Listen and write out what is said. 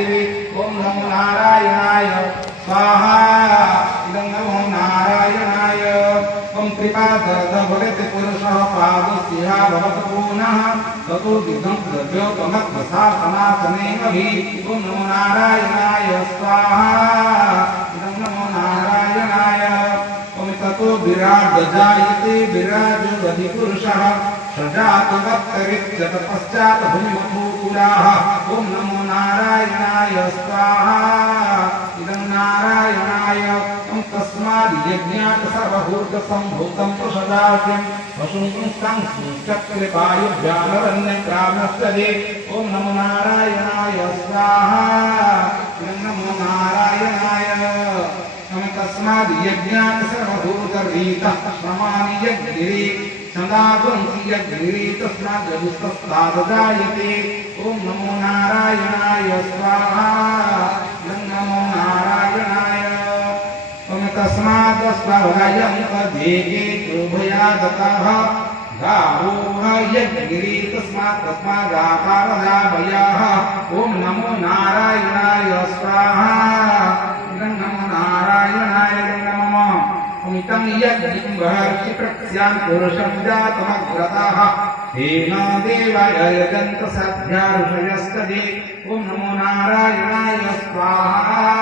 देवी ओम नमो नारायणाय स्वाहा इदं नमो नारायणाय ओम कृपादर्द भवति पुरुषः पादस्या भवतु पुनः ततो दिगं द्रव्योपमत्वसासनासनेमभि ओम नमो नारायणाय स्वाहा इदं नमो नारायणाय ओम ततो विराट जायते विराजो अधिपुरुषः सजातवत्तरित्यत पश्चात् भूमिमुखूलाः ओम नमो नारायणाय स्वाहा इदं नारायणाय ओम तस्माद् यज्ञात् सर्वभूतसम्भूतं प्रसदास्यं वसुपुंस्तं चक्रिवायुभ्यामरण्यक्रामस्तदे ओम नमो नारायणाय स्वाहा इदं नमो नारायणाय ओम तस्माद् यज्ञात् सर्वभूतरीतः श्रमाणि यज्ञिरे सदागुंसि यज्ञिरे तस्माद् यजुस्तस्तादजायते ओम नमो नारायणाय स्वाहा इदं नमो नारायणाय ओम तस्माद् स्वभयं तदेके उभयादतः गावोह यज्ञिरे तस्मादाकारदाभयः ओम नमो नारायणाय स्वाहा इदं नमो नारायणाय नमः ओमितं यज्ञं बहर्षि प्रक्ष्यां पुरुषं जातमग्रतः तेन देवाय यजन्त सद्भ्या ऋषयस्तदे ओम नमो नारायणाय स्वाहा।